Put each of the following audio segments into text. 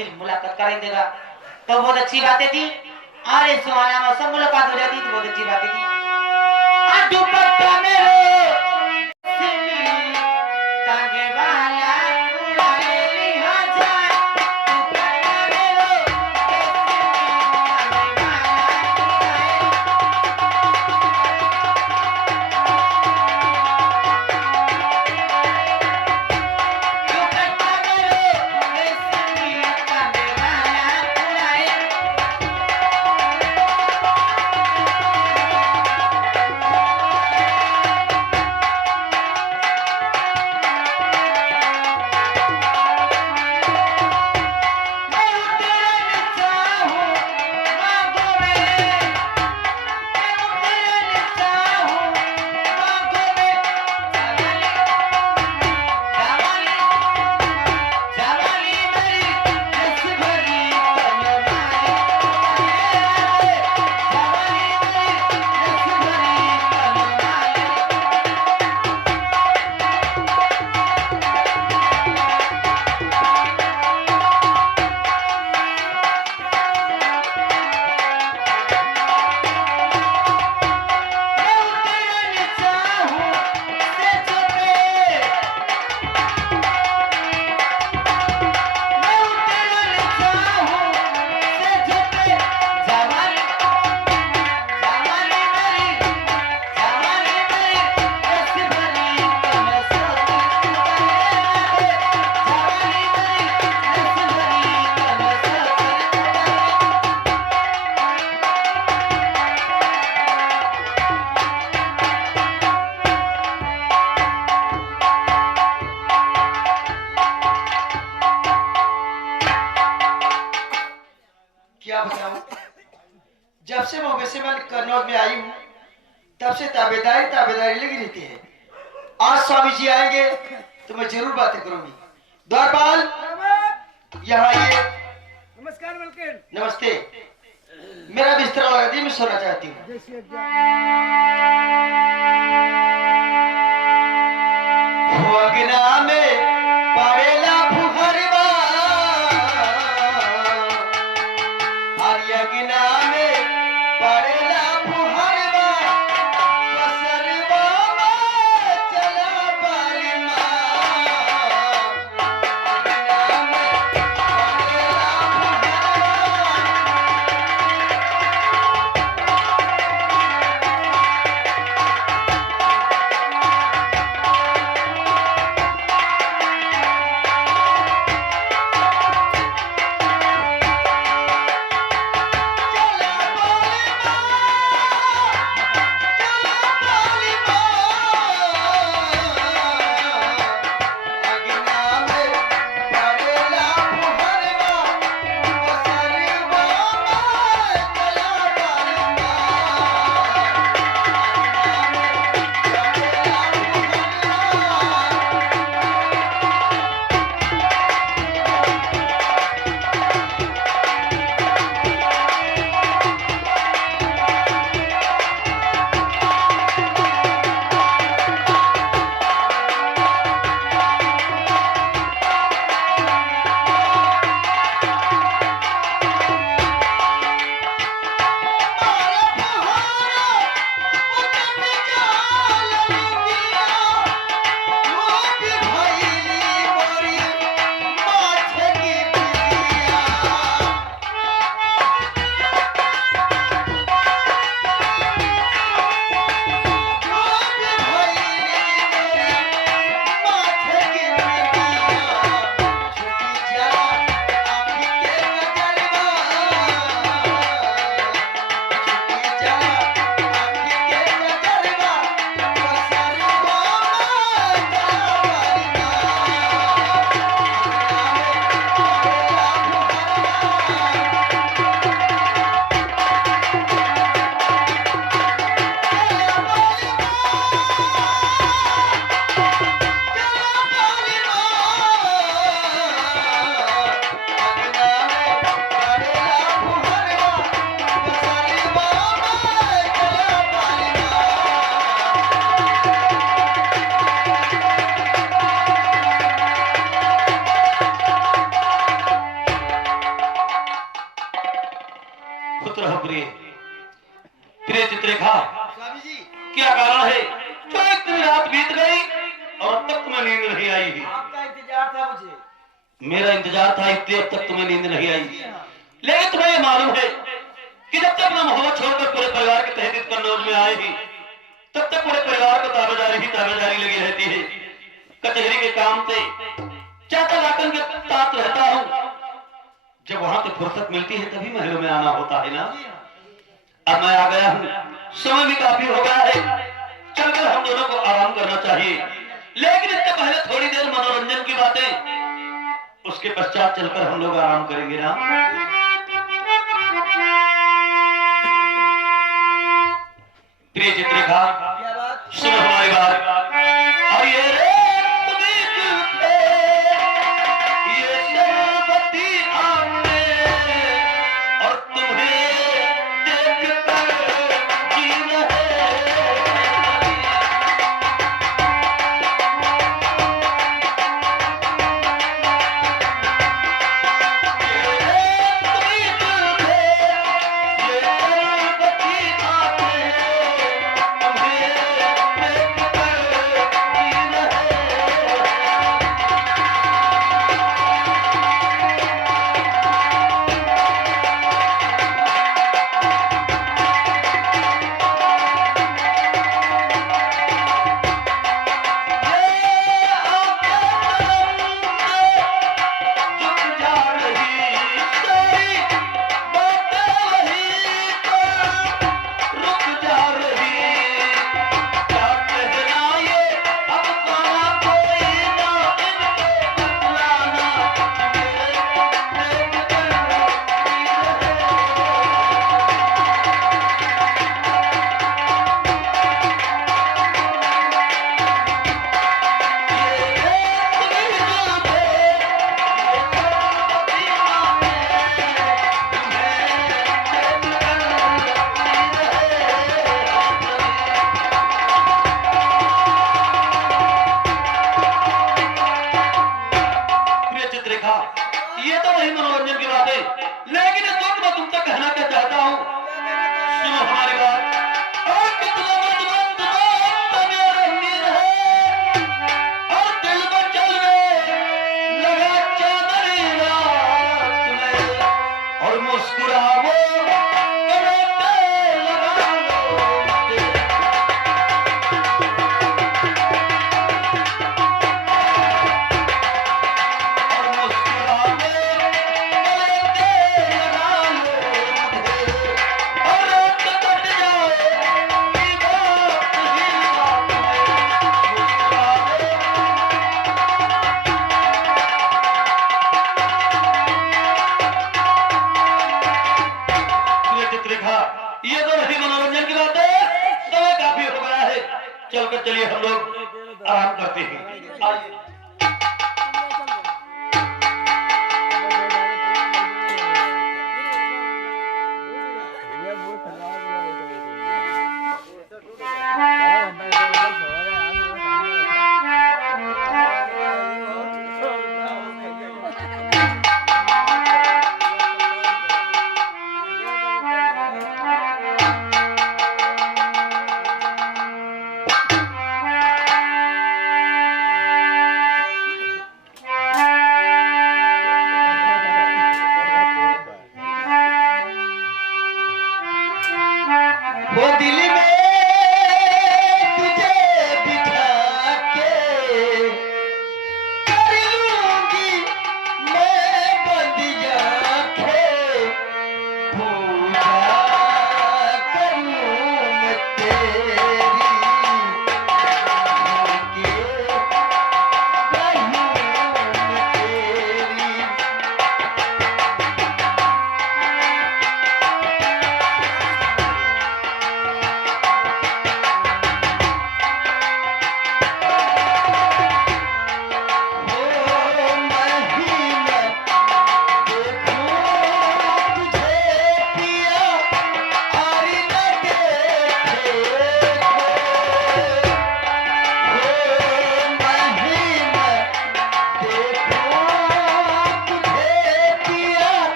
फिर मुलाकात कराई देगा। तो बहुत अच्छी बातें थी। अरे सुहाना मौसम, मुलाकात हो जाती तो बहुत अच्छी बातें थी। दुपट्टा में क्या बताऊं, जब से मवेशी में कन्नौज में आई हूँ तब से ताबेदारी लगी रहती है। आज स्वामी जी आएंगे तो मैं जरूर बातें करूंगी। द्वारपाल यहाँ आइए। नमस्कार मलकिन। नमस्ते। मेरा बिस्तर लगा दिए, मैं सोना चाहती हूँ। अगना में पड़ेला फुहरवा, अगना में पड़ेला फुहरवा, पसरवा में चला बाली माँ। अगना में पड़ेला फुहरवा, खुद रहो प्रिय। प्रिय चित्रलेखा, स्वामी जी क्या कारण है जो एक दिन रात बीत गई और अब तक तुम्हें नींद नहीं आई है? आपका इंतजार था मुझे। मेरा इंतजार था, इसलिए अब तक तुम्हें नींद नहीं आई। जी हाँ। लेकिन तुम्हें यह मालूम है कि जब तक अपना मोहब्बत छोड़कर पूरे परिवार के तहदीद कन्नौज में आए ही, तब तक पूरे परिवार को ताबेदारी लगी रहती है। कचहरी के काम से चाचा लाकन के साथ रहता हूँ। जब वहां से फुर्सत मिलती है तभी महलों में आना होता है ना। जी हाँ। अब मैं आ गया हूँ, समय भी काफी हो गया है, चलकर हम दोनों को आराम करना चाहिए। लेकिन इससे पहले थोड़ी देर मनोरंजन की बातें, उसके पश्चात चलकर हम लोग आराम करेंगे ना। प्रिय चित्रलेखा, क्या बात? सुनो हमारी बात। और ये रे तुम्हें झूठे, ये शरबती आंखें, और तुम्हें देखकर जी रहे। ये तो वही मनोरंजन की बात है, लेकिन इस वक्त मैं तुमसे कहना क्या चाहता हूँ, सुनो हमारी बात। और कितना मजबूत बात मेरा हीर है, और दिल में चलने लगा चांदनी रात में, और मुस्कुराओ कराटे लगा लो। ये तो नहीं मनोरंजन की बात है, समय काफी हो गया है, चलकर चलिए हम लोग आराम करते हैं। आइए।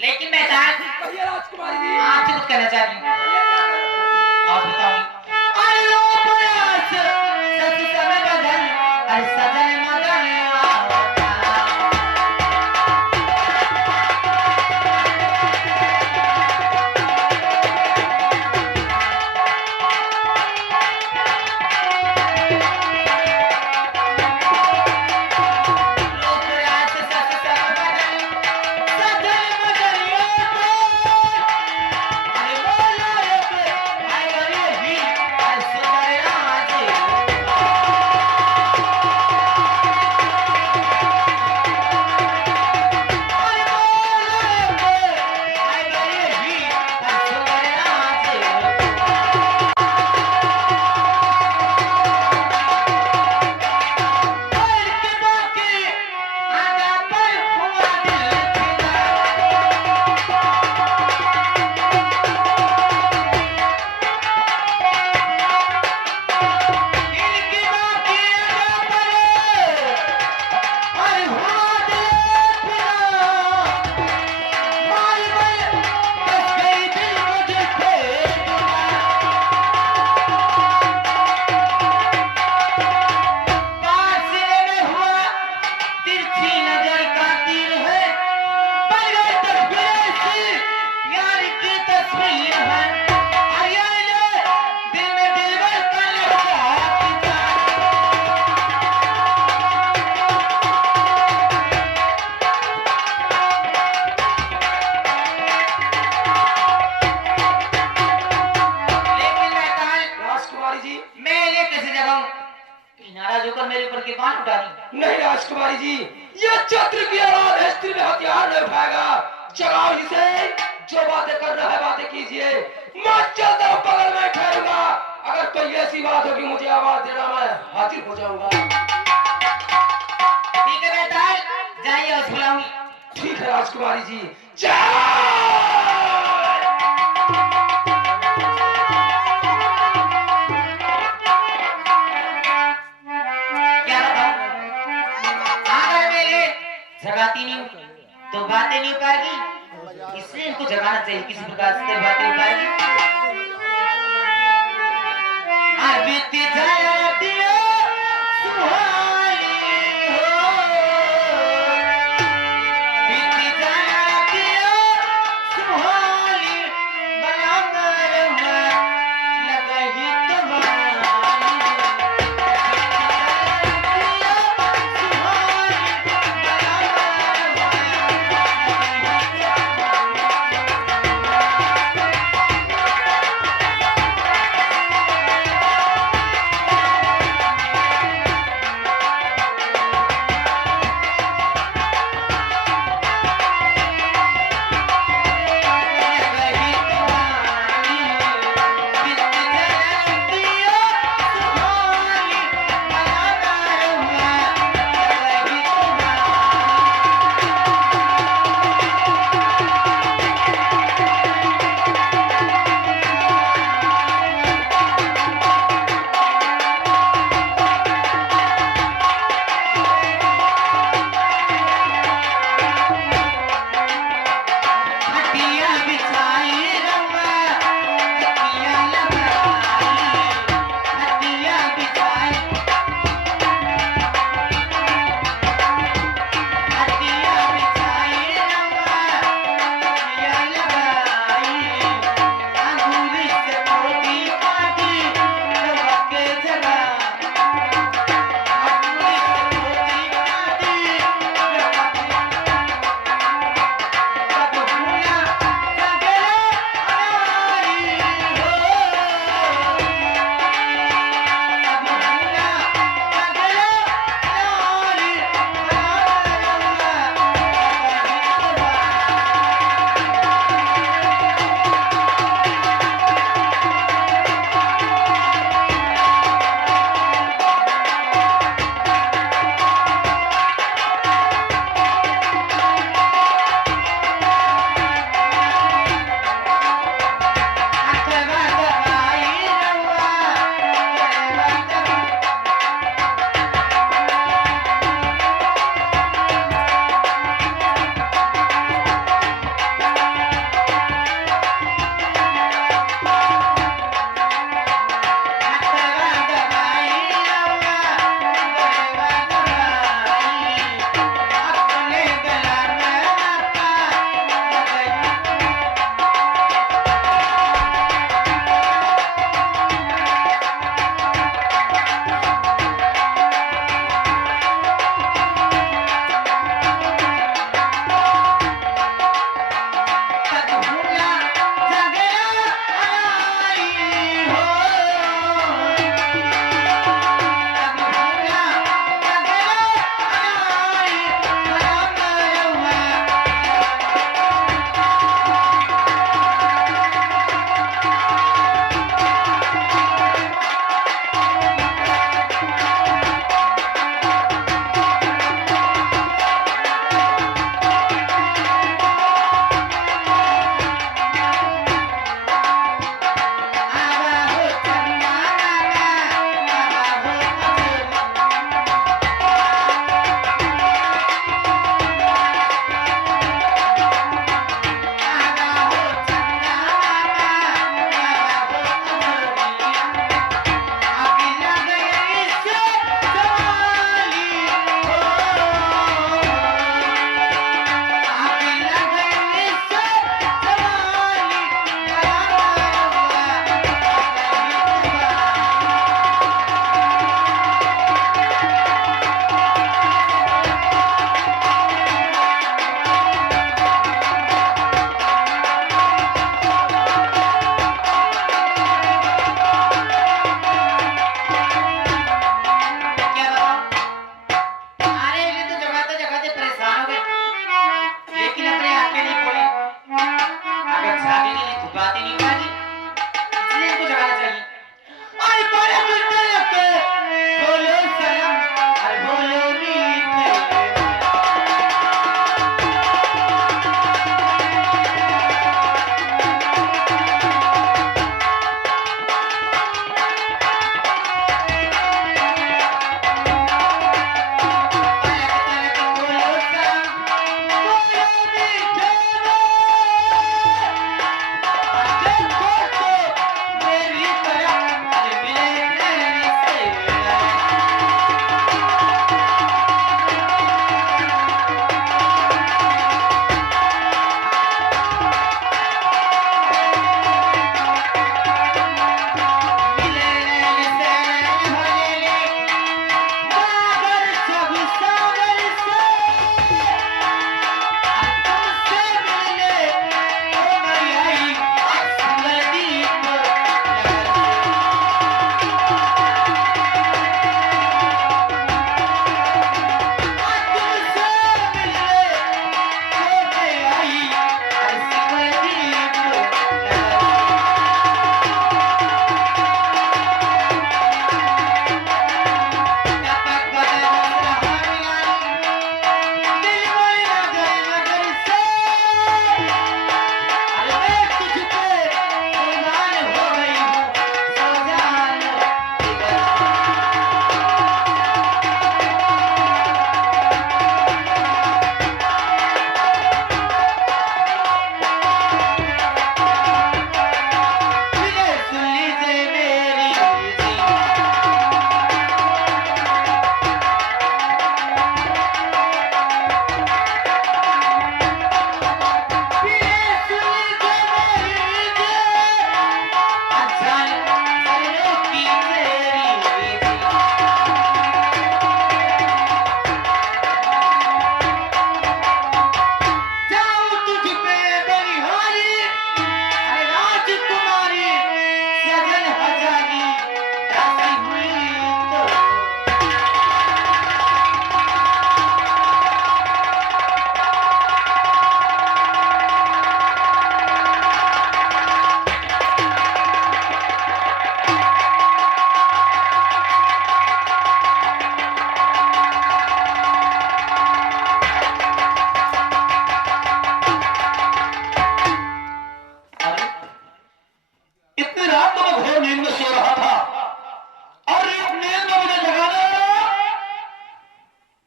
लेकिन मैं जान कहिए राजकुमारी जी। आपसे कुछ कहना चाहती हूँ कहिए क्या कहना और बताऊंगी। अरे लो प्रयास सच समय बदल अरे सजन मदन आवता। लो प्रयास सच समय बदल सजन मदन आवता। अरे बोलो रे अरे भी अरे सुंदर आज। अरे बोलो रे अरे भी अरे सुंदर आज। और के बाकी आगा पर हुआ दिल फिदा। इनकी बाकी आगा पर अरे हुआ दिल फिदा। माल बल बस गई दिल मुझे फेंका। फासले में हुआ तिरछी नजर का तीर है। बन गई तस्वीर ऐसी यार की तस्वीर है। अरे ले दिल में दिलबर का लगा पिता। लेकिन मैं काल राजकुमारी जी। मैं ये कैसे जगाऊं कि नाराज होकर मेरे ऊपर की बात उठा दी। नहीं राजकुमारी जी, ये चक्र की औलाद है, स्त्री में हथियार नहीं उठाएगा। जगाओ इसे, जो बातें कर रहा है बातें कीजिए। मैं चलता हूँ, बगल में ठहरूंगा। अगर कोई ऐसी बात होगी मुझे आवाज देना, मैं हाजिर हो जाऊंगा। ठीक है बेटा जाइए और बुलाऊंगी। ठीक है राजकुमारी जी, जाओ। क्या बताऊं अगर मैं ये जगाती नहीं हूँ तो बातें नहीं हो पाएगी। इसलिए इनको जगाना चाहिए किसी प्रकार से बातें हो पाएगी। बीती जाती हो सुहानी हो। बीती जाती हो सुहानी बलांगर लगही तुम्हारी।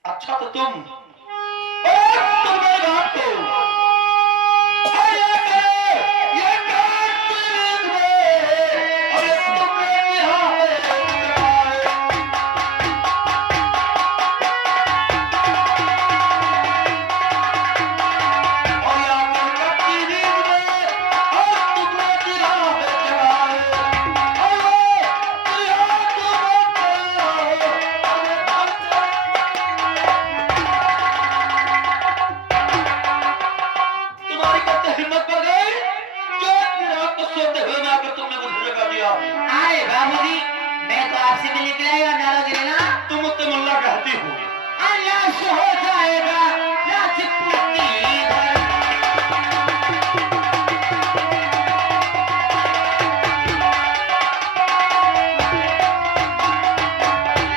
अच्छा तो तुम मेरी बात को ये काट तुम अरे तुम यहाँ अरे बाबूजी, मैं तो आपसे मिलने के लिए आया, नाराज रहना। तुम मुझसे मुल्ला कहती हो अनाश हो जाएगा राजपूती घर।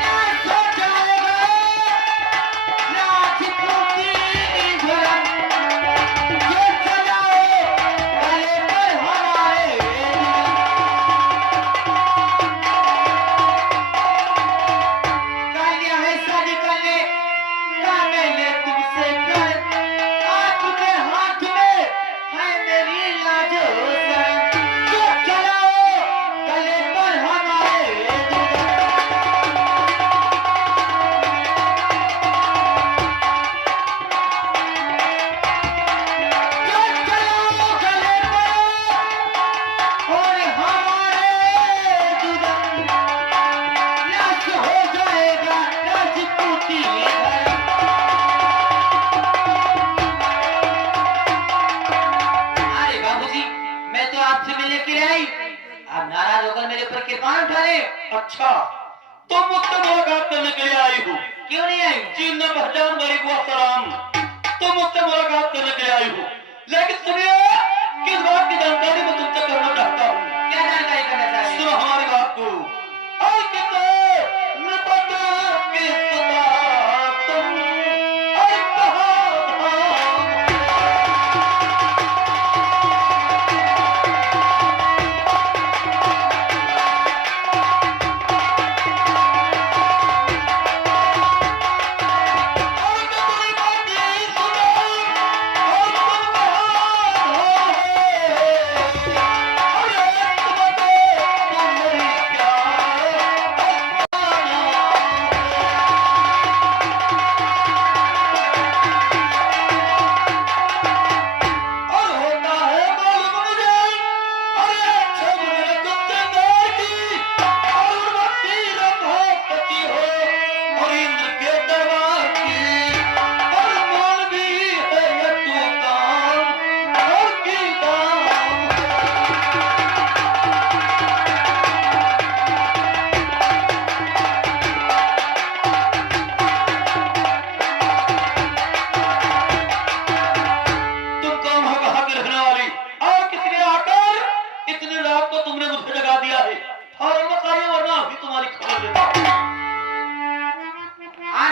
नाश हो जाएगा राजपूती घर। जो चलाए गले पर हमारे कालिया है शादी करने का मैंने तुमसे कर। आपके हाथ में है मेरी लाज शर्म। जो चलाओ गले पर हमारे दुल्हन। जो चलाओ गले पर और हमारे दुल्हन। नाश हो जाएगा राजपूती घर। अरे बाबूजी, मैं तो आपसे मिलने के लिए आई, आप नाराज होकर मेरे ऊपर कृपाण उठा रहे। अच्छा तुम मुझसे मुलाकात करने के लिए आई हो क्यों नहीं आई? चीन न पहचान मेरी बुआ सलाम तुम मुझसे मुलाकात करने के लिए आई हो लेकिन सुनिए किस बात की जानकारी मैं तुमसे करना चाहता हूँ क्या जानकारी करना चाह रहे सुनो हो? हमारी बात को और कितने न पता किसका तुम और कहाँ और कितनी बातें सुनो और तुम कहाँ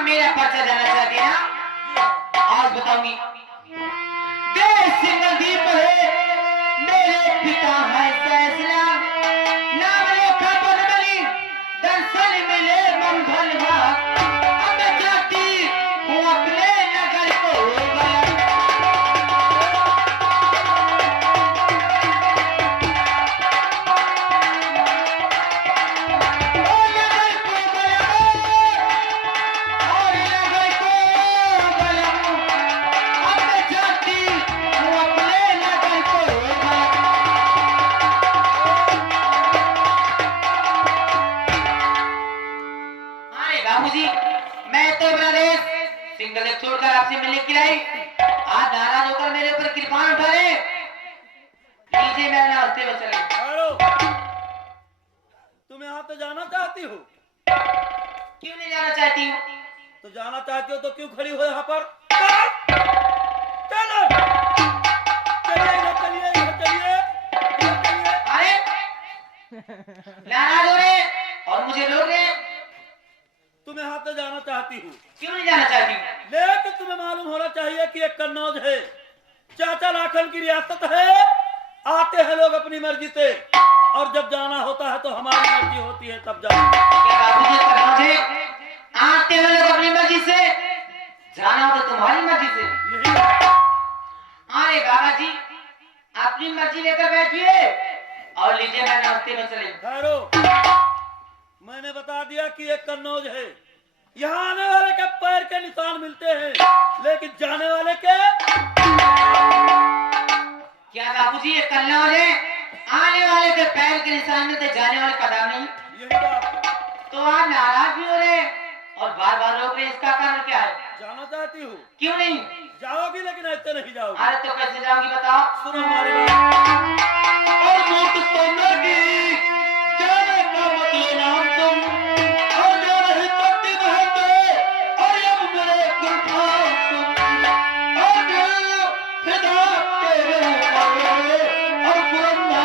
मेरा पर्चा जाना चाहती है ना? आज बताऊंगी। देश नदीप है मेरे पिता है फैसला। नाम लेखा बदमली दर्शन मिले मंगल भाग। अब मैं जाती हूँ अपने नगर को गया। बाबूजी, मैं तो प्रदेश सिंगल एक छोड़कर आपसे मिलने के लिए आई। आज नाराज होकर मेरे ऊपर कृपाण उठा रहे। लीजिए मेरा नाश्ते में चले। हेलो, तुम यहाँ तो जाना चाहती हो? क्यों नहीं जाना चाहती हूँ? तो जाना चाहती हो तो क्यों खड़ी हो यहाँ पर? चलो, चलिए इधर चलिए, इधर चलिए, इधर चलिए। अरे नाराज हो रहे और मुझे रोक रहे। तुम यहाँ तो जाना चाहती हो, क्यों नहीं जाना चाहती? लेकिन तुम्हें मालूम होना चाहिए कि एक कन्नौज है, चाचा लाखन की रियासत है। आते हैं लोग अपनी मर्जी से और जब जाना होता है तो हमारी मर्जी होती है तब जाना। क्या बाबूजी कन्नौज है? आते हैं लोग अपनी मर्जी से, जाना हो तो तुम्हारी मर्जी से। यही बात। अरे बाबा जी अपनी मर्जी लेकर बैठिए और लीजिए मैं नाश्ते में चले। ठहरो, मैंने बता दिया कि एक कन्नौज है। यहाँ आने वाले के पैर के निशान मिलते हैं, लेकिन जाने वाले के क्या बाबूजी ये कन्नौज है? आने वाले के पैर के निशान मिलते, जाने वाले कदम नहीं। यही बात। तो आप नाराज भी हो रहे और बार बार रोक रहे, इसका कारण क्या है? जाना चाहती हूँ, क्यों नहीं? जाओगी लेकिन ऐसे नहीं जाओगी। अरे तो कैसे जाओगी बताओ? सुनो हमारी बात। और मूर्ख सोना की जाने का मतलब नाम तुम और जो नहीं पट्टी बहते और अब मेरे गुलफाम तुम और दिल फिदा तेरे ऊपर और गुरन्ना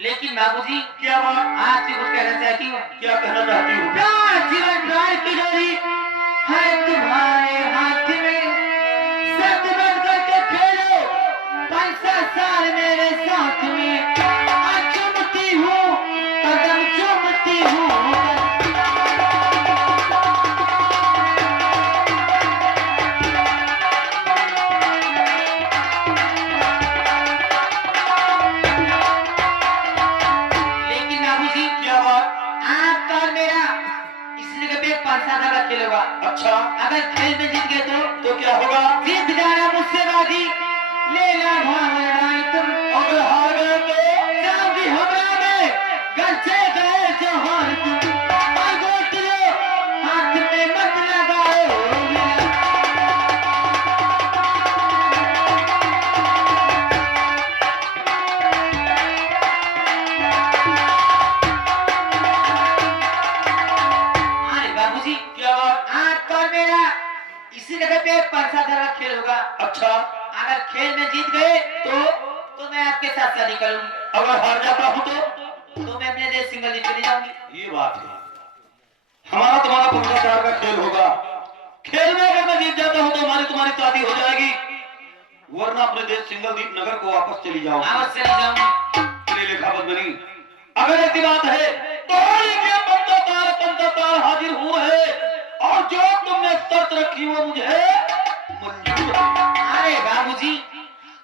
लेकिन बाबूजी क्या बात? आपसे कुछ कहना चाहती हूँ। क्या कहना चाहती हूँ? प्यार जीवन प्यार की डोरी है तुम्हारे हाथ में, सच बन करके खेलो 5-7 साल मेरे साथ में। आज चुमती हूँ कदम चुमती हूँ। लेकिन बाबूजी क्या बात? आपका और मेरा इस जगह पे 5-7 साल का खेल होगा। अच्छा अगर खेल में जीत गए तो क्या होगा? जीत जाना मुझसे बाजी, लेना भाई तुम। अगर हार गए तो जाओगी हमरा में गलचे गए जहान तुम। गोट लो हाथ में मत लगाओ मेरा। अरे बाबूजी क्या बात? आपका और मेरा इसी जगह पे 5-7 साल का खेल होगा। अच्छा अगर खेल में जीत गए तो मैं आपके साथ शादी करूंगी। अगर हार जाता हूँ तो मैं अपने देश सिंगल चली जाऊंगी। ये बात है। हमारा तुम्हारा 15 का खेल होगा। खेल में अगर मैं जीत जाता हूँ तो हमारी तुम्हारी शादी हो जाएगी, वरना अपने देश सिंगल द्वीप नगर को वापस चली जाऊंगी। वापस चली जाऊंगी। लिखा बदली अगर ऐसी बात है तो होली के 15 तार हाजिर हुए हैं और जो तुमने शर्त रखी वो मुझे मंजूर है। अरे बाबूजी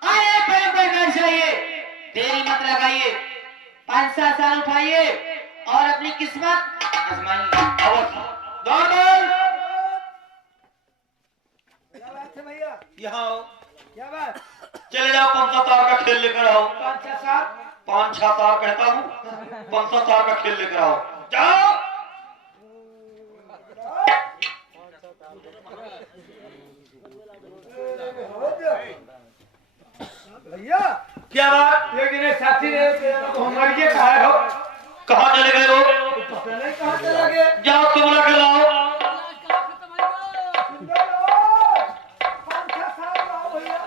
आए पैर बढ़ना चाहिए, देरी मत लगाइए। 5-7 साल उठाइए और अपनी किस्मत आजमाइए। अवश्य दामन क्या बात है भैया? यहाँ आओ। क्या बात? चले जाओ 15 तार का खेल लेकर आओ। 5-6 साल 5-6 तार कहता हूँ, 15 तार का खेल लेकर आओ। जाओ भैया। क्या बात? एक दिन साथी ने हमारे ये कहा हो, कहाँ चले गए हो? पता नहीं कहाँ चला गया। जाओ उसको बुला के लाओ। 5-6 साल लाओ भैया।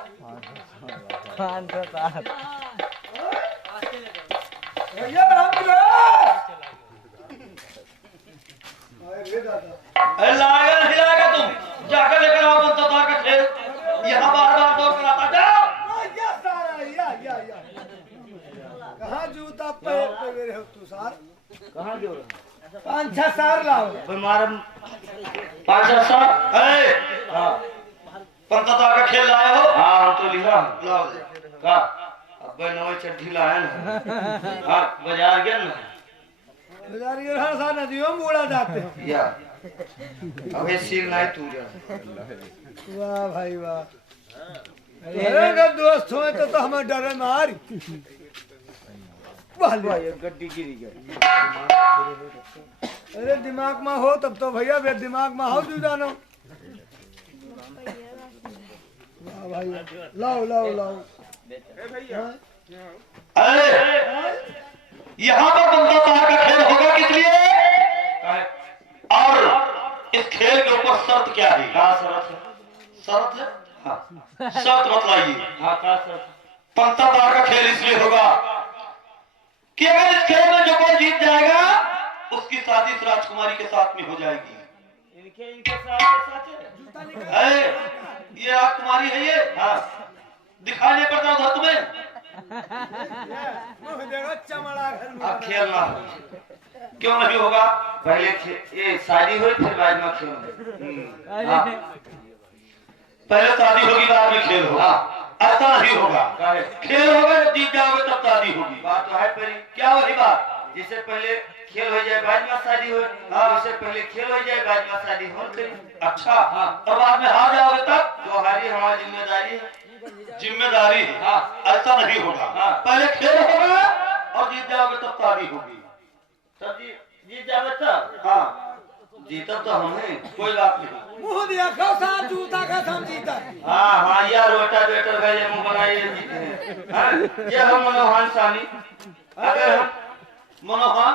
5-6 साल। भैया राम बोलो। अरे दादा लाएगा नहीं लाएगा तुम? जाकर लेकर आओ 15 तार का खेल। यहाँ बार बार दौड़ कर आता जाओ। या सारा या कहाँ जूता पैर पे मेरे हो तू सार? कहाँ जो 5-6 साल लाओ। बीमार 5-6 साल। ए, हाँ 15 तार का खेल लाए हो? हाँ हम तो लिखा लाओ। का अब नई चड्ढी लाए ना। हाँ बाजार गया ना बाजार के हर साल नदियों में उड़ा जाते हो। या अबे सिर नहीं तू जा वाह भाई वाह। अरे अगर दोस्त हो तो हमें डरे मार। भाई गड्डी गिरी गई। अरे दिमाग में हो तब तो भैया बे दिमाग में हो तू जानो। वाह भाई लाओ लाओ लाओ। अरे यहाँ पर 15 तार का खेल होगा किस लिए? और इस खेल के ऊपर शर्त क्या है? का शरत है? शर्त है? हाँ शर्त बतलाइए। हाँ का शरत? पंतादार का खेल इसलिए होगा कि अगर इस खेल में जो कोई जीत जाएगा उसकी शादी इस राजकुमारी के साथ में हो जाएगी। इनके साथ है ये राजकुमारी है ये। हाँ दिखाई नहीं पड़ता उधर तुम्हें? अब खेल ना हो। क्यों नहीं होगा? पहले ये शादी हुई फिर बाद में खेल हो। हाँ पहले शादी होगी बाद में खेल होगा। ऐसा नहीं होगा। काहे? खेल होगा जब जीत जाओगे तब शादी होगी। बात तो है परी। क्या वही बात? जिससे पहले खेल हो जाए बाद में शादी हो। हाँ उससे पहले खेल हो जाए बाद में शादी हो करी। अच्छा हाँ। और बाद में हार जाओगे तब? तो हमारी हमारी जिम्मेदारी है। जिम्मेदारी है। हाँ ऐसा नहीं होगा। हाँ। पहले खेल होगा और जीत जाओगे तब शादी होगी। तब जीत जावे तब। हाँ जीतब तो हम हैं। कोई बात नहीं। मुंह देखो साथ जूता का हम जीता। हाँ हाँ यार रोटा बेटर का ये मुंह बनाइए जीते हैं। हाँ ये हम मनोहर स्वामी। अगर हम मनोहर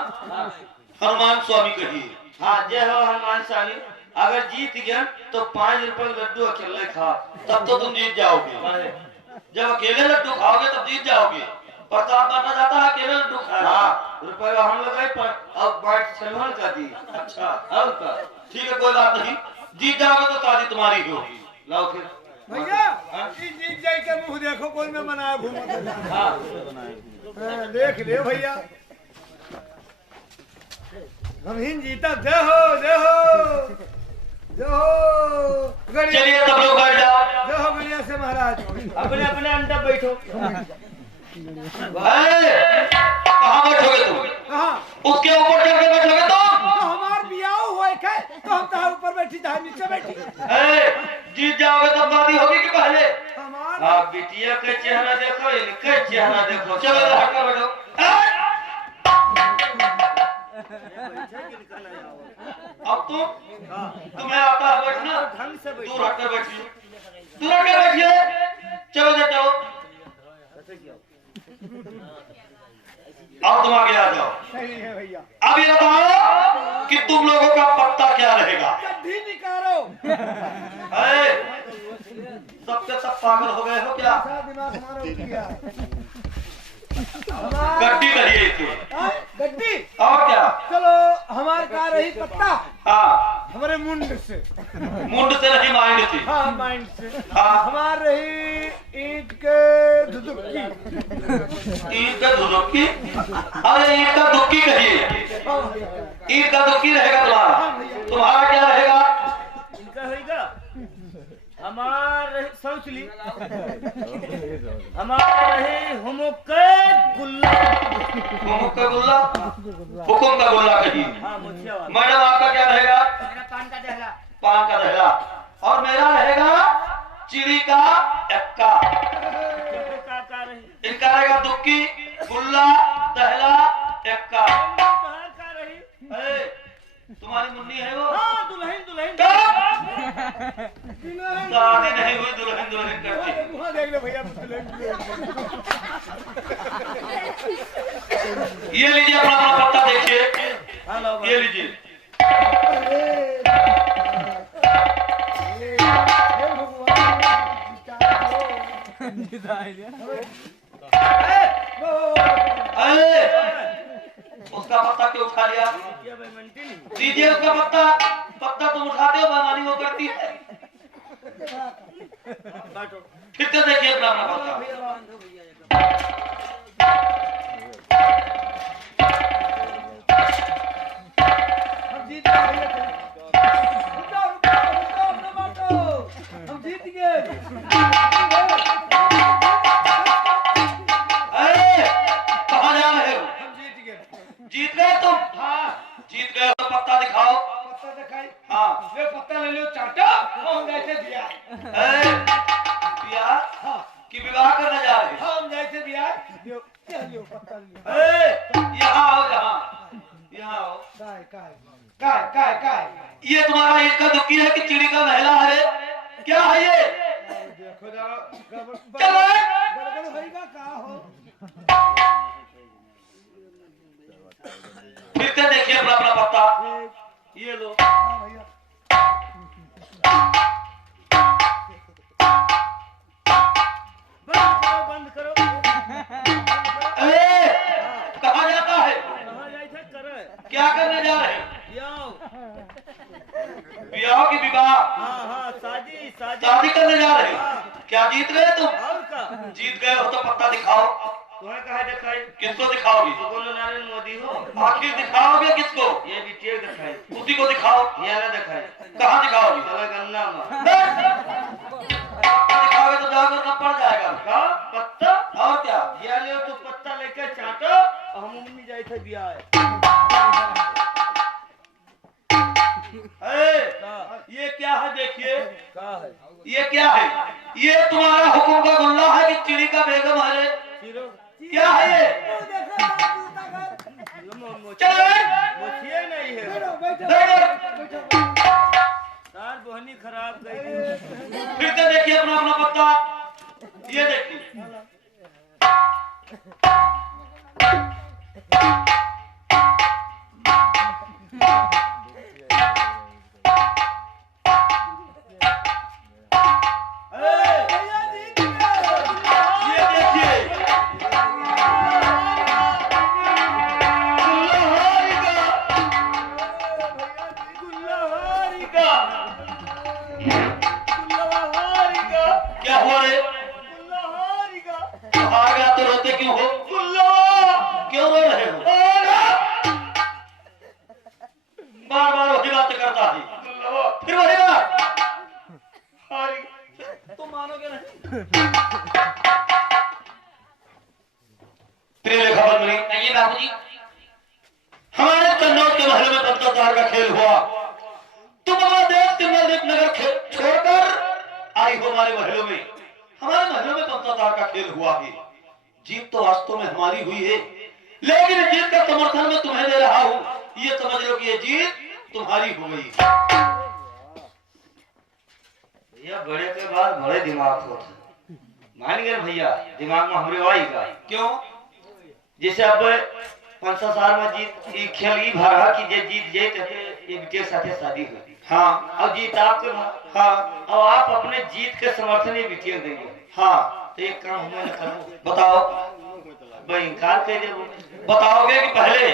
हनुमान स्वामी कहिए। हाँ जय हो हनुमान स्वामी। अगर जीत गए तो 5 रुपए का लड्डू अकेले खा। तब तो तुम जीत जाओगे। काहे? जब अकेले लड्डू खाओगे तब जीत जाओगे। प्रताप माना जाता है अकेले लड्डू खाएगा। हाँ रुपए हम लोग पर अब बाइट सलमान का दी। अच्छा अब का ठीक है कोई बात नहीं। जीत जाओगे तो शादी तुम्हारी ही होगी। लाओ फिर। भैया जीत जाए के मुंह देखो कोई में बनाया घूमत। हाँ देख ले भैया हम ही जीता। जय हो जय हो जय हो गणिया चलिए सब लोग बैठ जाओ। जय हो गणिया से महाराज। अपने अपने अंदर बैठो। कहाँ बैठोगे तुम? कहाँ उसके ऊपर चढ़ के बैठोगे तुम? तो हमार बियाह हुआ है तो हम तो ऊपर बैठी था नीचे बैठी। जीत जाओगे तब शादी होगी कि पहले? हमार आप बिटिया का चेहरा देखो इनका चेहरा देखो। चलो इधर हटकर बैठो। अब तुम्हें आता है बैठना? ढंग से बैठो। दूर हटकर बैठिए। दूर हटकर बैठिए। चलो इधर चलो। अब तुम आगे आ जाओ। सही है भैया। अब ये बताओ कि तुम लोगों का पत्ता क्या रहेगा? गड्ढी निकालो। सबके सब पागल हो गए हो क्या? सारा दिमाग हमारा उठ गया। गड्डी करिए इसे। गड्ढी और क्या? चलो हमारे का रही पत्ता हाँ हमारे मुंड से। मुंड से नहीं माइंड से। हाँ माइंड से। हाँ हमार रही ईंट के धुधुकी। ईंट का धुधुकी? अरे ईंट का दुक्की कहिए। ईंट का दुक्की रहेगा तुम्हारा। तुम्हारा क्या रहेगा? इनका होगा हमार सोचली हमार रहे हुमुके गुल्ला। हुमुक का गुल्ला? हुकुम का गुल्ला कहिए। हाँ मुखिया वाला। मैडम आपका क्या रहेगा? मेरा पान का दहला। पान का दहला। और मेरा रहेगा चिड़ी का एक्का। का रही। इनका रहेगा दुक्की, गुल्ला, दहला, एक्का। पहाड़ का रही। तुम्हारी मुन्नी है वो? हाँ दुल्हन दुल्हन। शादी नहीं हुई दुल्हन दुल्हन करती। वहाँ देख लो भैया। ये लीजिए अपना अपना पत्ता देखिए। ये लीजिए। उसका पत्ता क्यों उठा लिया? दीजिए उसका पत्ता। पत्ता तुम उठाते हो बेईमानी वो करती है। फिर से देखिए अपना अपना पत्ता। हम जीत गए। रुको, रुको, अपना बांटो। हम जीत गए। कहाँ जा रहे हो? हम जीत गए। जीत गए तुम? हाँ जीत गए तो पत्ता दिखाओ। पत्ता दिखाई। हाँ ले पत्ता ले लो चाटा। हम जैसे दिया। ब्याह हाँ कि विवाह करने जा रहे हो? हम जैसे दिया। लो क्या लो पत्ता लो। यहाँ आओ। यहाँ आओ। काय। ये तुम्हारा ईंट का दुक्की है कि चिड़ी का नहला है? क्या है ये? देखो जरा चलो। गड़बड़ होएगा का हो। फिर से देखिए अपना अपना पत्ता। ये लो। हाँ भैया। बंद करो ए, कहाँ जाता है? कहाँ जाए थे करे क्या करने जा रहे हैं? याओ ब्याह की विवाह हाँ हाँ शादी शादी शादी करने जा रहे हैं? क्या जीत गए तुम? और का जीत गए हो तो पत्ता दिखाओ। तुम्हें कहा दिखाई किसको दिखाओगी? तो बोलो नरेंद्र मोदी हो आखिर दिखाओगे किसको? ये बिटिया दिखाई उसी को दिखाओ। ये ना दिखाई कहाँ दिखाओगी? चला गन्ना में पत्ता दिखाओगे तो जाकर न पड़ जाएगा। का पत्ता और क्या? ये ले तो पत्ता लेकर चाटो और हम उम्मी जाए थे बियाह ये क्या है? देखिए का है ये क्या है? ये तुम्हारा हुक्म का गुल्ला है कि चिड़ी का बेगम है रे? चिरो क्या है ये? चलो मोचिए नहीं है तार बहनी खराब गई फिर से देखिए अपना अपना पत्ता। ये देखिए ये देखिए गुल्लहारी का क्या हुआ रे? गुल्लहारी का आ गया तो रोते क्यों हो? क्यों रो रहे हो? बार बार वही बात करता है। फिर वही बात। तुम मानोगे नहीं प्रिय लेखा बंधुनी, कहिए बाबूजी। हमारे कन्नौज के महल में पंचाचार का खेल हुआ। तुम अपना देश तिरुमलदीप नगर छोड़कर आई हो हमारे महलों में। हमारे महलों में पंचाचार का खेल हुआ है। जीत तो वास्तव में हमारी हुई है, लेकिन जीत का समर्थन मैं तुम्हें दे रहा हूँ। ये समझ लो कि ये जीत तुम्हारी हो गई। भैया बड़े के बाद बड़े दिमाग होते मान गए भैया दिमाग में हमरे वाई का क्यों? जैसे अब 500 साल में जीत ये खेल ही भरा कि जे जीत जाए तो ये बिटिया साथे शादी होती हाँ और जीत आपके हाँ और आप अपने जीत के समर्थन ये बिटिया देंगे हाँ, तो एक काम हमें न करो बताओ। भाई इनकार कर दे बताओगे कि पहले?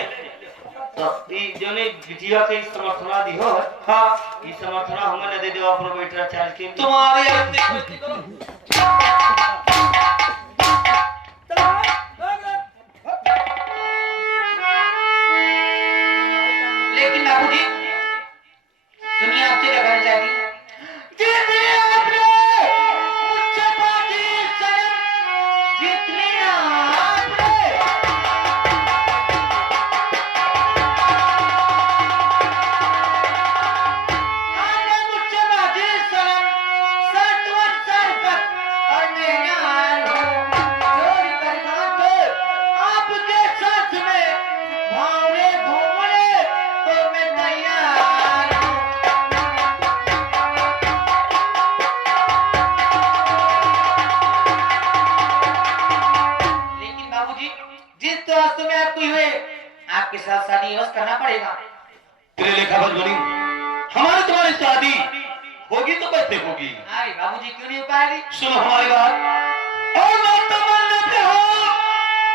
तो ये जो ने बिटिया के समर्थना दी हो हाँ, ये समर्थना हमें न दे दो आप बेटा चाल के तुम्हारी अगली करो। लेकिन बाबूजी सुनिए, आपसे क्या कहना चाहती हूँ। जितनी आपने मुझसे बाजी सनम, जितनी आपने मुझसे बाजी सनम, सतवत सरपत और मैं नाल हूँ। जोड़ी कर गांठ आपके साथ में भावरे घूमने तो मैं तैयार हूँ। लेकिन बाबूजी, जिस तो वास्तव में आपको हुए आपके साथ शादी अवश्य करना पड़ेगा। तेरे लेखा बंधुनी, हमारी तुम्हारी शादी होगी तो कैसे होगी? अरे बाबूजी क्यों नहीं हो पाएगी? सुनो हमारी बात। और ना तमन्ना पे हो,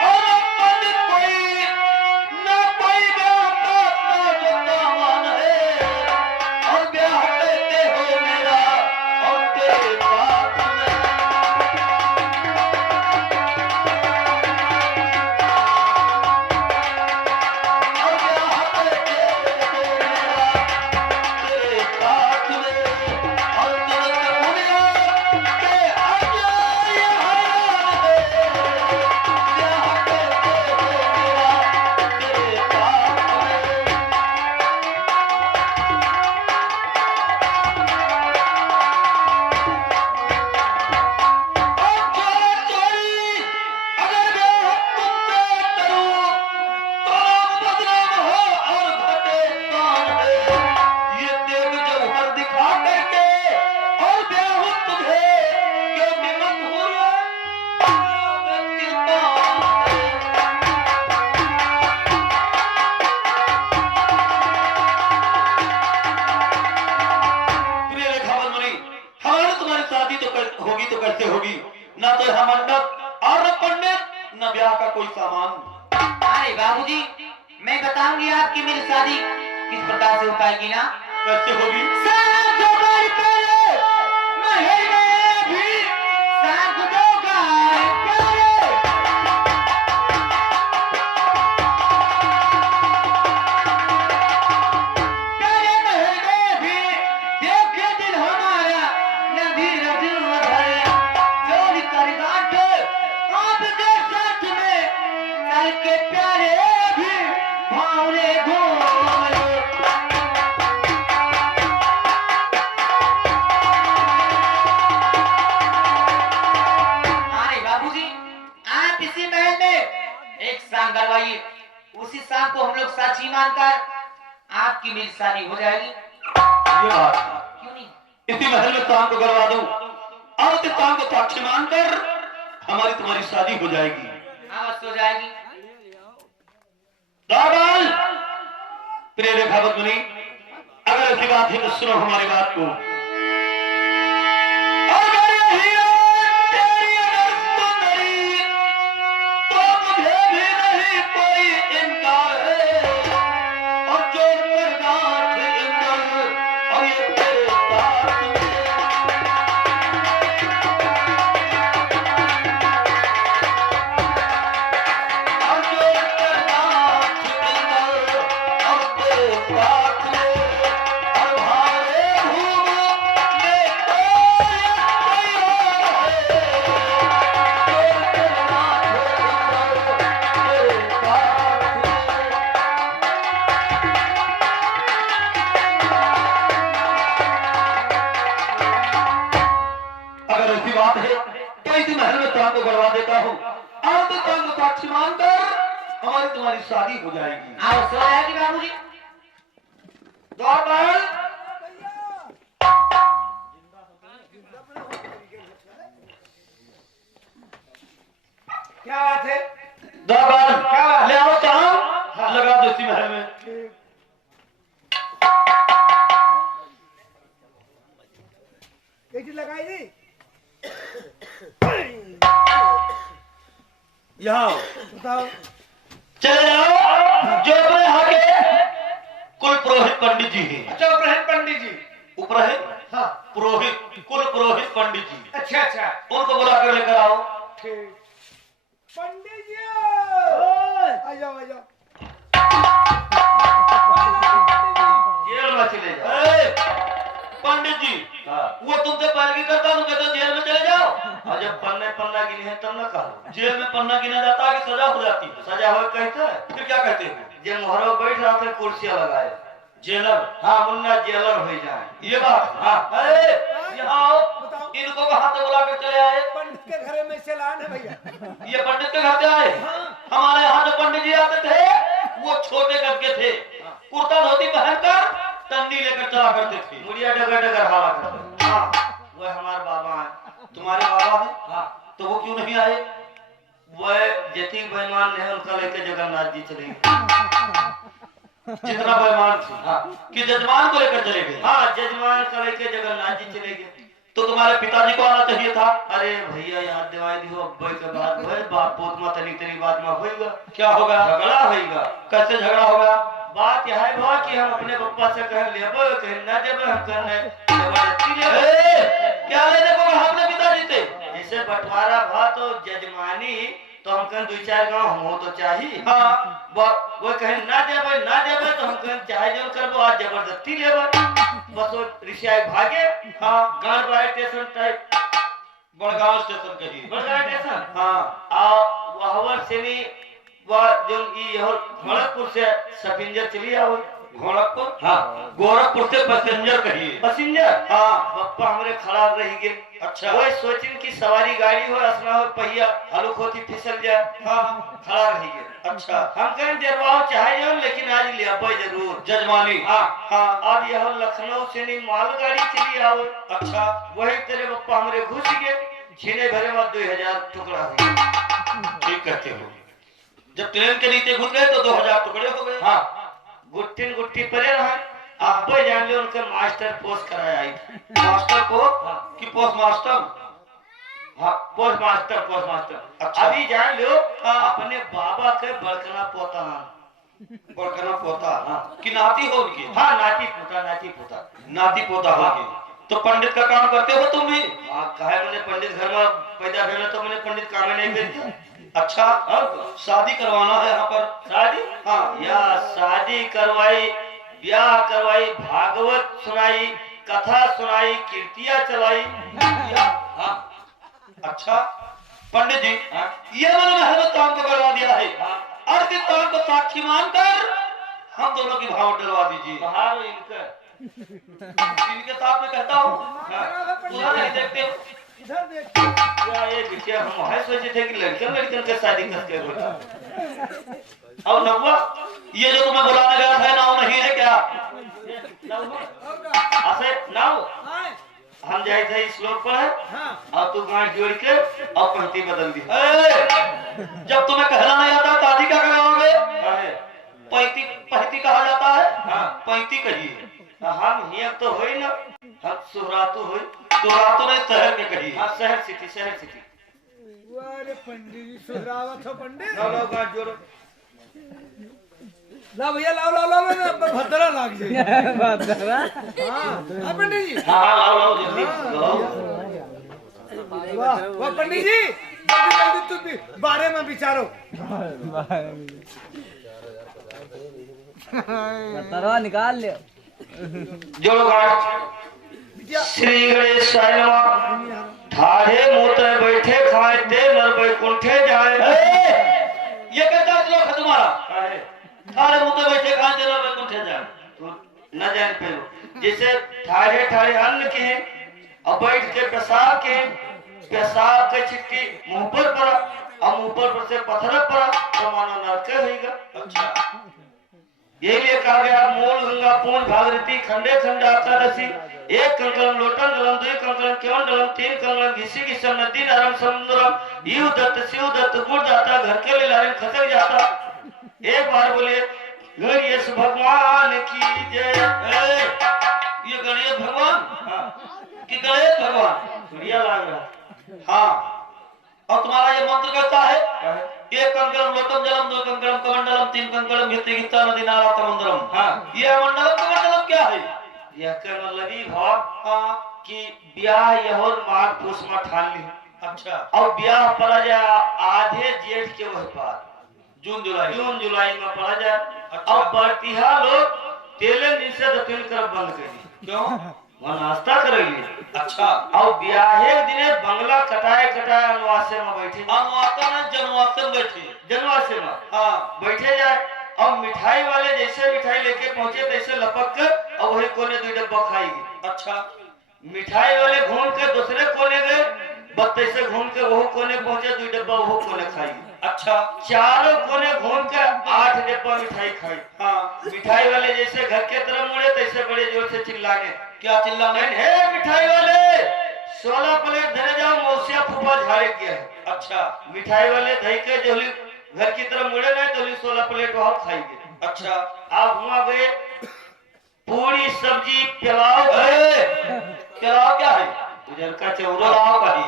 और ना पंडित कोई, ना कोई ब्याह का जो दामन है, और ब्याह कहते हो मेरा और तेरे साथ में। और ब्याह कहते हो मेरा तेरे साथ में, और तुरंत दुनिया के आ जाए यहाँ कोई सामान। अरे बाबूजी, मैं बताऊंगी आपकी मेरी शादी किस प्रकार से हो पाएगी ना। कैसे होगी? साथ दोगार करे, महल में भी साथ दोगार करे। तेरे महल में भी देखे दिल हमारा नदी रजू धरे, जोड़ कर गांठ आप जो साथ में चल के प्यारे भी भावरे घूम लो। अरे बाबूजी, आप इसी महल में एक शाम करवाइए, उसी शाम को हम लोग साक्षी मानकर आपकी मेरी शादी हो जाएगी। ये बात है। क्यों नहीं? इसी महल में शाम को करवा दूं और उस शाम को साक्षी मानकर हमारी तुम्हारी शादी हो जाएगी। अवश्य हो जाएगी। दाबाल, प्रिय रेखावत मुनि, अगर ऐसी बात है तो सुनो हमारी बात को। अगर यही तेरी अगर सुंदरी, तो मुझे भी नहीं कोई इनकार है। और जोड़ कर गांठ इंदर, और ये तेरे साथ में। और जोड़ कर गांठ इंदर, और तेरे साथ में। और भारे घूम में कोई और है। जोड़ कर गांठ इंदर, तेरे साथ में। अगर ऐसी बात है तो इसी महल में शाम को करवा देता हूँ और तो शाम को साक्षी मानकर हमारी तुम्हारी शादी हो जाएगी। अवश्य हो जाएगी बाबूजी। द्वारपाल, क्या बात है? द्वारपाल, ले आओ काम लगा दो इसी महल में। लगाई नहीं? यहाँ आओ। बताओ। चले जाओ जो अपने यहाँ के कुल पुरोहित पंडित जी हैं। अच्छा, उपरहित पंडित जी। उपरोहित, हाँ। पुरोहित, कुल पुरोहित पंडित जी, अच्छा अच्छा। उनको बुला कर लेकर आओ। ठीक। पंडित जी, आ जाओ आ जाओ। जेल में चले जाओ। ए, पंडित जी, वो तुमसे पैरवी करता हूँ, कहते जेल में चले जाओ। और जब पन्ना गिनी है तब न कहो। जेल में पन्ना गिना जाता है कि सजा हो जाती है? सजा हो कहते है फिर क्या कहते हैं? जे मोहरो बैठ रहा थे कुर्सियां लगाए। जेलर। हाँ, मुन्ना जेलर हो जाए। ये बात। हाँ। ए, यहाँ आओ, बताओ। इनको कहाँ से बुला कर चले आए? पंडित के घर में चलान है भैया। ये पंडित के घर से आए? हमारे यहाँ जो पंडित जी आते थे वो छोटे कद के थे, कुर्ता धोती पहनकर टंडी लेकर चला करते थे। मुड़िया डगर डगर हाला करते। हाँ, वह हमारे बाबा है। तुम्हारे बाबा है? हाँ, तो वो क्यों नहीं आए? वह जति बेईमान है उनका लेके जगन्नाथ जी चले गए। जितना बेईमान थे। हाँ। कि जजमान को लेकर चले गए। हाँ, जजमान का लेके जगन्नाथ जी चले गए। तो तुम्हारे पिताजी को आना चाहिए था। अरे भैया याद दिवाई दियो अब्बे के बाद भाई बाप पोत में तनी तनी बात में होएगा। क्या होगा? झगड़ा होएगा। कैसे झगड़ा होगा? बात यह है बा कि हम अपने पप्पा से कह लेबो कह ना देबो, हम कहने जबरदस्ती लेबो। ए, क्या ले देखो अपने पिताजी से? जैसे बंटवारा भा तो जजमानी तो हम कहें 2-4 गांव हम हो तो चाहिए। हाँ। वो कहें ना देबो तो हम कहें चाहे जो करबो आज जबरदस्ती लेबो। बस वो रिश्या भागे। हाँ। गांव बाहर स्टेशन टाइप बड़गांव स्टेशन कहिए। बड़गांव स्टेशन। हाँ। आ वहावर से नहीं वह जो ई और गोरखपुर से सफिंजर चली आओ। गोरखपुर? हाँ, गोरखपुर से पैसेंजर कहिए। पैसेंजर। हाँ। पप्पा हमारे खड़ा रही गए। अच्छा। वो सोचिन की सवारी गाड़ी हो असना हो पहिया हलुक होती फिसल जाए। हाँ। खड़ा रही गए। अच्छा। हम कहें जरवाओ चाहे जो लेकिन आज ले अब जरूर जजमानी। हाँ। हाँ। अब यह लखनऊ से नहीं मालगाड़ी चली आओ। अच्छा। वही तेरे पप्पा हमारे घुस गए। छीने भरे में 2000 टुकड़ा हुए। ठीक कहते हो। जब ट्रेन के नीचे घुस गए तो 2000 टुकड़े हो गए। हाँ, गुट्टी गुट्टी परे रहा। अब जान लो उनका मास्टर पोस्ट कराया आई थी। मास्टर को हाँ। कि पोस्ट मास्टर? हाँ पोस्ट मास्टर। अच्छा। अभी जान लो हाँ। अपने बाबा के बड़कना पोता बड़कना पोता हाँ। कि नाती हो उनकी? हाँ नाती पोता नाती पोता होगी। तो पंडित का काम करते हो तुम भी? हाँ कहे मैंने पंडित घर में पैदा भेला तो मैंने पंडित काम ही नहीं कर दिया। अच्छा, अब शादी करवाना है यहाँ पर? शादी हाँ। या शादी करवाई, ब्याह करवाई, भागवत सुनाई, कथा सुनाई, कीर्तियां चलाई। हाँ। अच्छा पंडित जी, हाँ। ये मैंने महल काम को करवा दिया है। हाँ। और के काम को साक्षी मानकर हम दोनों की भाव डलवा दीजिए। बाहर हो इनका इनके साथ में कहता हूँ, पूरा नहीं देखते हो? इधर देख। या ये बिटिया हम है सोचे थे कि लड़कियों के शादी करके होता। और नौवा ये जो तुम्हें बुलाने गया था नाव नहीं है क्या? ऐसे नाव हम जाए थे इस श्लोक पर और तू गांठ जोड़ के और पंक्ति बदल दी। जब तुम्हें कहना नहीं आता दादी क्या कराओगे? काहे? पैती पैती कहा जाता है। हाँ। पैती कहिए। हम हिया तो होई ना, हम सुहरातु होई। तो रातों ने शहर में कही। हाँ शहर सिटी। अरे पंडित जी सुधरावत हो पंडित। लाओ गांठ जोड़ो। लाओ भैया लाओ मैं भद्रा लाग जाए। भद्रा हाँ पंडित जी। हाँ लाओ जल्दी लाओ। वाह पंडित जी जल्दी तुम भी बारे में विचारो। तरवा निकाल लियो। जोड़ो गांठ। श्री गणेशाय नमः। ठाढ़े मुँह बैठे खाए ते नर बैकुंठे जाए। ये कहता श्लोक है तुम्हारा? काहे? थारे मुंह पे बैठे खान जरा में कुछ जाए तो न जान पे जैसे ठाढ़े अन्न के और बैठ के पेशाब के छिटकी मुंह पर पड़ा और मुंह पर से पत्थर पड़ा तो मानो नरक होगा। अच्छा, यही लिए कहा गया मूल गंगा पूर्ण भागीरथी खंडे खंड एकादशी एक कंकड़म लोटन गलम दुई कंकड़म केवन डलम तीन कंकड़म घिसी घिसम नदी नरम समुद्रम यू दत्त शिव दत्त गुड़ दाता घर के लिए लारे खसक जाता। एक बार बोले गणेश भगवान की जय। ये गणेश भगवान हाँ, कि गणेश भगवान? बढ़िया लग रहा। हाँ। और तुम्हारा ये मंत्र कहता है क्या है? एक कंकड़म लोटम जलम दो कंकड़म कमंडलम तीन कंकड़म घिते घिता नदी नाला तमंदरम। हाँ। ये मंडलम कमंडलम क्या है? यह के मतलब ही भाव हाँ। कि ब्याह यहोर माघ पुष में ठान ली अच्छा, और ब्याह पड़ा जाए आधे जेठ के वही पार जून जुलाई में पड़ा जाए। अच्छा। और बरतिहा लोग तेले दिन से दक्षिण तरफ बंद कर दी। क्यों? वहाँ नाश्ता करेगी। अच्छा, और ब्याहे दिने बंगला कटाए अनुवासे में बैठे अनुवासन है जनवासन बैठे। जनवासे में हाँ। बैठे जाए और मिठाई वाले जैसे मिठाई लेके पहुंचे तैसे लपक कर और वही कोने 2 डब्बा खाएगी। अच्छा, मिठाई वाले घूम के दूसरे कोने गए बत्ते से घूम के वो कोने पहुंचे 2 डब्बा वो कोने खाएगी। अच्छा, चारों कोने घूम कर 8 डब्बा मिठाई खाई। हाँ। मिठाई वाले जैसे घर के तरफ मुड़े तैसे बड़े जोर से चिल्लाने। क्या चिल्लाने? हे मिठाई वाले 16 प्लेट धरे जाओ मौसिया फूफा झाड़े गया है। अच्छा, मिठाई वाले धई के जोली घर की तरफ मुड़े नहीं तो 16 प्लेट वहां खाएंगे। अच्छा, आप वहां गए पूरी सब्जी पिलाओ क्या क्या है? उधर का चौरा पुलाव का ही।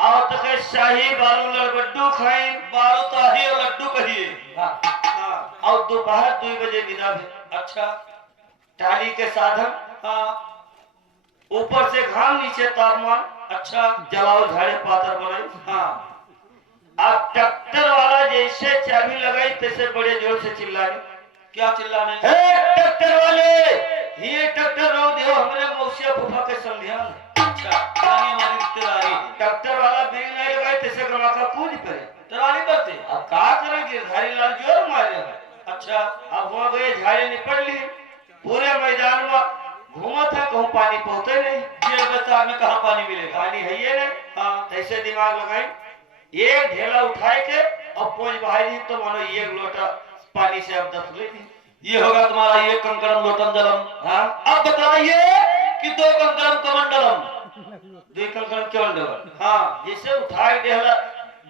और तक शाही बालू लड्डू खाए बालू ताही और लड्डू कहिए। हाँ। और दोपहर 2 बजे विदा भेल। अच्छा, टाली के साधन हाँ। ऊपर से घाम नीचे तापमान अच्छा, जलाओ झाड़े पातर बनाई। हाँ। अब ट्रैक्टर वाला जैसे चाबी लगाई तैसे बड़े जोर से चिल्लाने। क्या चिल्लाने? हे ट्रैक्टर वाले ये ट्रैक्टर रो दियो हमरे मौसिया फूफा के संध्यान। अच्छा, यानी हमारी रिश्तेदारी है। ट्रैक्टर वाला बिल नहीं लगाए तैसे गमाका कूद पड़े। तराली करते। अब का करेंगे धारी लाल जोर मारे हैं। अच्छा, अब वहाँ गए झाड़े निपट ली पूरे मैदान में घूमा था कहूँ पानी पहुँचे नहीं। जेल बच्चा में कहाँ पानी मिलेगा? पानी है ये नहीं। हाँ। तैसे दिमाग लगाई एक ढेला उठाए के और पहुंच बहाई दी तो मानो 1 लोटा पानी से अब 10 ले दी। ये होगा तुम्हारा ये कंकड़म लोटम जलम। हाँ। अब बताइए कि 2 कंकड़म कमंडलम। 2 कंकड़ क्यों डबल? हाँ। जैसे उठाए ढेला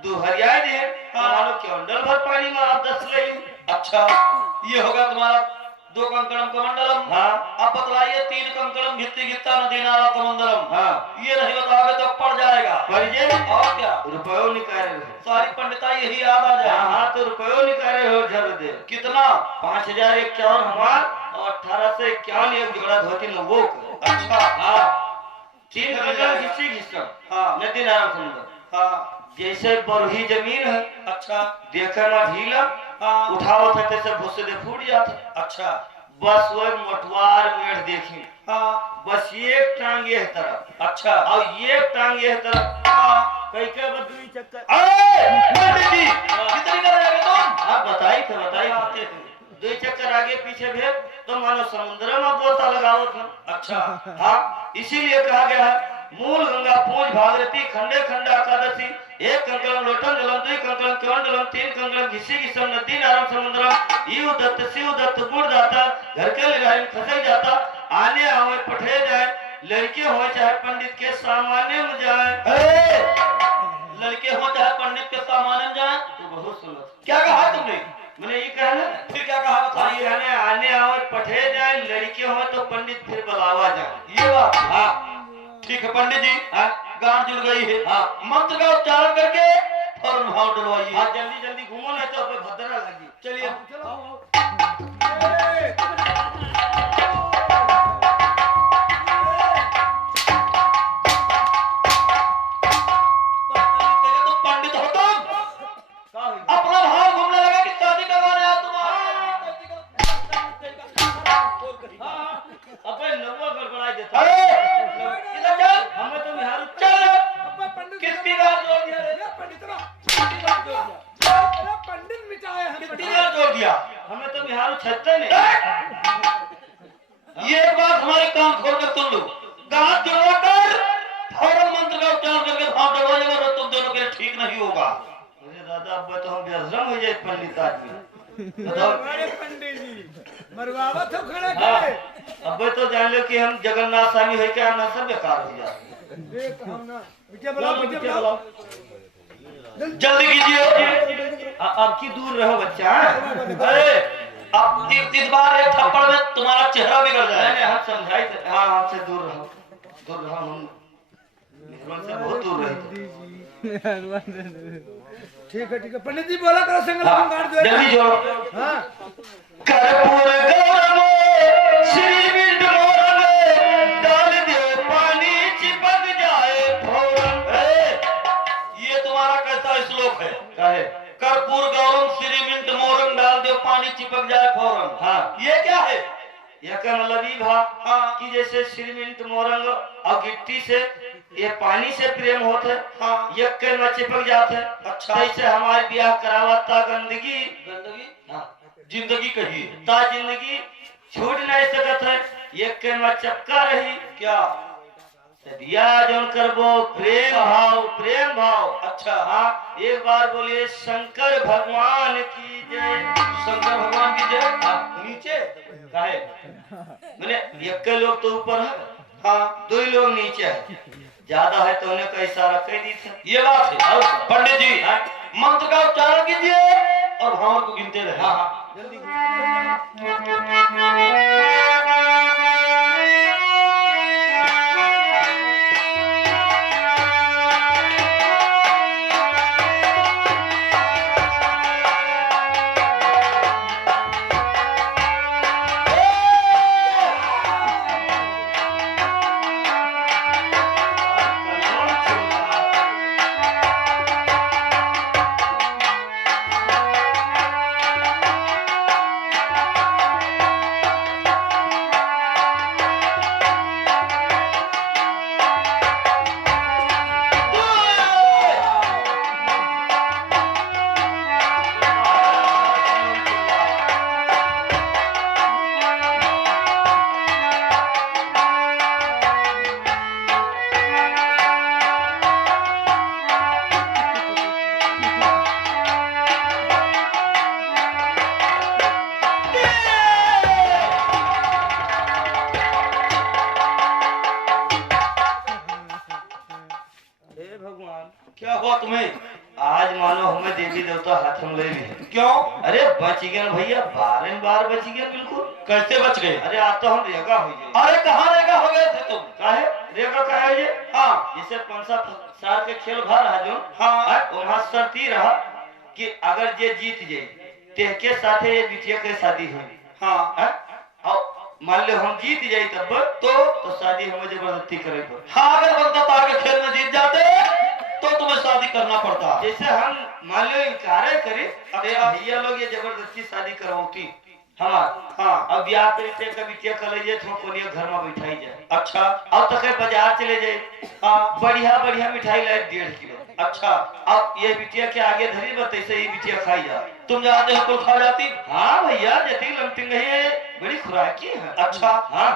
2 हरियाए दे मानो क्यों डल भर पानी में आप 10 ले ली। अच्छा, ये होगा तुम्हारा 2 कंकड़म कमंडलम। हाँ। अब बतलाइए 3 कंकड़म गीतम भित्ति गीता नदी नाला समुद्रम। हाँ ये नहीं बताओगे तो पड़ जाएगा। परिजय और क्या रुपयो निकाले रहे। सारी पंडिता यही याद आ जाए। हाँ तो रुपयो निकाले हो जर दे। कितना? 5051 हमार और 1851 एक जोड़ा धोती लोगों को। अच्छा। हाँ 3 कंकड़ घिसी घिसम। हाँ नदी नारायण समुद्र हाँ जैसे बरही जमीन है। अच्छा देखे में ढीला हाँ उठाओ थे तैसे भूसे दे फूट जाता। अच्छा बस वो मोटवार मेढ़ देखी हाँ बस एक टांग ये तरफ अच्छा और एक टांग ये तरफ हाँ। कई के बदली चक्कर। पंडित जी कितनी कर रहे हो तुम? हाँ बताई थे 2 चक्कर आगे पीछे भेज तो मानो समुद्र में गोता लगाओ था। अच्छा हाँ इसीलिए कहा गया है मूल गंगा पूज भागीरथी खंडे खंड एकादशी एक कंकड़म लोटन जलम 2 कंकड़म केवन जलम 3 कंकड़म घिसी घिसम नदी नारम समुद्रम यू दत्त शिव दत्त गुड़ दाता घर के लगाइन खसक जाता आने आवे पठे जाए लड़के हो चाहे पंडित के सामान्य में जाए। लड़के हो चाहे पंडित के सामान्य में जाए। तो बहुत सुनो क्या कहा तुमने? मैंने ये कहा ना फिर क्या कहा बताइए। आने आवे पठे जाए लड़के हो तो पंडित फिर बुलावा जाए। ये बात हाँ ठीक है पंडित जी। हाँ गांठ जुड़ गई है। हाँ मंत्र का उच्चारण करके फौरन भाव डलवाइए। हाँ जल्दी जल्दी घूमो नहीं तो अबे भद्रा लगी। चलिए तो पंडित हो तुम। अपना भाव घूमने लगा कि शादी करवाने आ तुम। अबे नवा गड़बड़ाई देता। अरे इधर चल। हमें तो बिहार चल किसकी गांठ जोड़ दिया रे? किसकी गांठ जोड़ दिया? हमें तो बिहार छत्ते नहीं। ये बात हमारे कान खोल कर सुन लो। गांठ जोड़वा कर फौरन मंत्र का उच्चारण करके भाव डलवाइएगा तो तुम दोनों के लिए ठीक नहीं होगा। अरे दादा अब तो हम बेशरम हो जाए पंडित आदमी। बताओ मरवावा तो खड़ा हाँ, करे अब तो जान लो कि हम जगन्नाथ स्वामी है क्या ना सब बेकार हो जाए। देख हम ना बिटिया बुलाओ बिटिया बुलाओ जल्दी कीजिए। अब की दूर रहो बच्चा। अरे अब इस बार एक थप्पड़ में तुम्हारा चेहरा बिगड़ नहीं जाएगा। हम समझाई थे। हाँ हमसे दूर रहो हम निर्मल से बहुत दूर रहे। ठीक है पंडित जी बोला करो संग लगन गाड़ दो। जल्दी जोड़ो। हां कर्पूर गौरव श्री विष्णु मोरंग डाल दे पानी चिपक जाए फौरन। ये तुम्हारा कैसा श्लोक है? काहे? कर्पूर गौरम श्री मिंट मोरंग डाल दो पानी चिपक जाए फौरन। हाँ ये क्या है? यह का मतलब ही भा हाँ कि जैसे श्रीमिंट मोरंग और गिट्टी से ये पानी से प्रेम होते हाँ ये के में चिपक जाते। अच्छा। जैसे हमारे ब्याह करावता गंदगी गंदगी हाँ जिंदगी कही ता जिंदगी छूट नहीं सकत है ये के में चपका रही क्या? दिया जोन करबो प्रेम भाव। अच्छा हाँ एक बार बोलिए शंकर भगवान की जय। शंकर भगवान की जय। नीचे काहे मैंने एक लोग तो ऊपर है हाँ 2 लोग नीचे है ज्यादा है तो उन्हें कई सारा कह दी था। ये बात है। पंडित जी मंत्र का उच्चारण कीजिए और भाव को गिनते रहे। हाँ हाँ जल्दी क्या हुआ तुम्हें? आज मानो हमें देवी देवता हाथ में ले लिए। क्यों? अरे बच गए भैया 12 बार बच गए बिल्कुल। कैसे बच गए? अरे आज तो हम रेगा हो गए। अरे कहाँ रेगा हो गए जैसे 5-7 साल के खेल भर रहा जो हाँ। वहाँ शर्त ही रहा कि अगर ये जीत जाए तेहके साथे ये बिटिया के शादी हुई। हाँ और मान लो हम जीत जाए तब तो शादी हमें जबरदस्ती करे पर। हाँ, अगर बंदा के खेल में जीत जाते तो तुम्हें शादी करना पड़ता। जैसे हम मान लो इनकार करे भैया लोग ये जबरदस्ती शादी करवाती हमार। हाँ अब ब्याह पे का बिटिया कर लीजिए तो कोनिया घर में बैठाई जाए। अच्छा अब तक बाजार चले जाए। हाँ बढ़िया बढ़िया मिठाई लाए 1.5 किलो। अच्छा, अब ये बिटिया के आगे धरी बत ऐसे ही बिटिया खाई जा। तुम जानते हो कुल खा जाती। हाँ भैया जति लमटिंग है बड़ी खुराकी है। अच्छा हाँ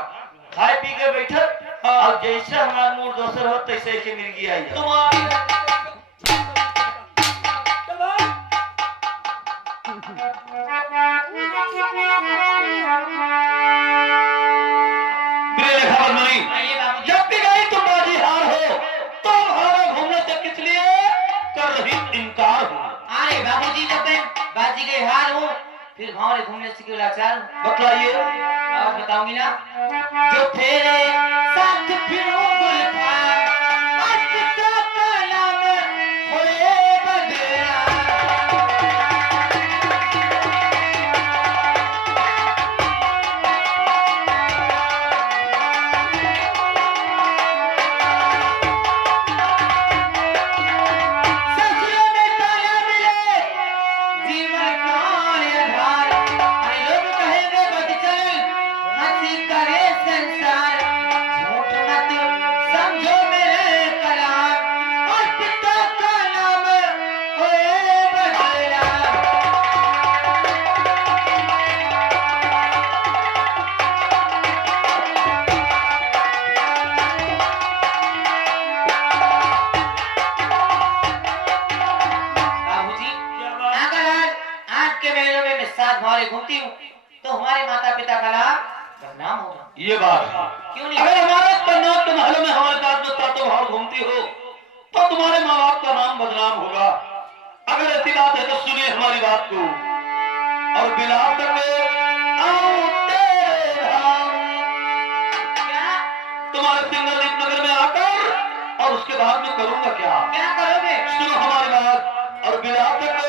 खाए पी के बैठल। हाँ। अब जैसे हमार मूड दोसर हो तैसे के मिर्गी आई जा। तुम्हारी प्रिय खबर नहीं, आइए बाबूजी। जब भी गई तुम बाजी हार हो तो हमारा घूमने से किस लिए कर रही इनकार हो। अरे बाबूजी, जब मैं बाजी गई हार हूँ फिर गाँव में घूमने से क्यों लाचार हूँ? बतलाइए। और बताऊंगी ना। जो तेरे साथ फिरूं गुलफार, अश्क का नाम होए बदला। ससुरों में ताया मिले, जीवन का ये भार। अरे लोग कहेंगे बद चल, हंसी करे संसार। झूठ मत समझो मेरे कलाम, और पिता का नाम होए बदला। बाबूजी, क्या बात? अगर आज के मेलों में मैं साथ भौरे घूमती हूँ तो हमारे माता पिता का नाम बदनाम होगा। ये बात है। क्यों नहीं? अगर हमारे कन्नौज के महल में हमारे साथ में सातों भाव घूमती हो तो तुम्हारे माँ बाप का नाम बदनाम होगा। अगर ऐसी बात है तो सुनिए हमारी बात को और बिलाप करके आऊं तेरे धाम। क्या तुम्हारे सिंगलदीप नगर में आकर और उसके बाद में करूंगा क्या? क्या करोगे? सुनो हमारी बात और बिलाप करके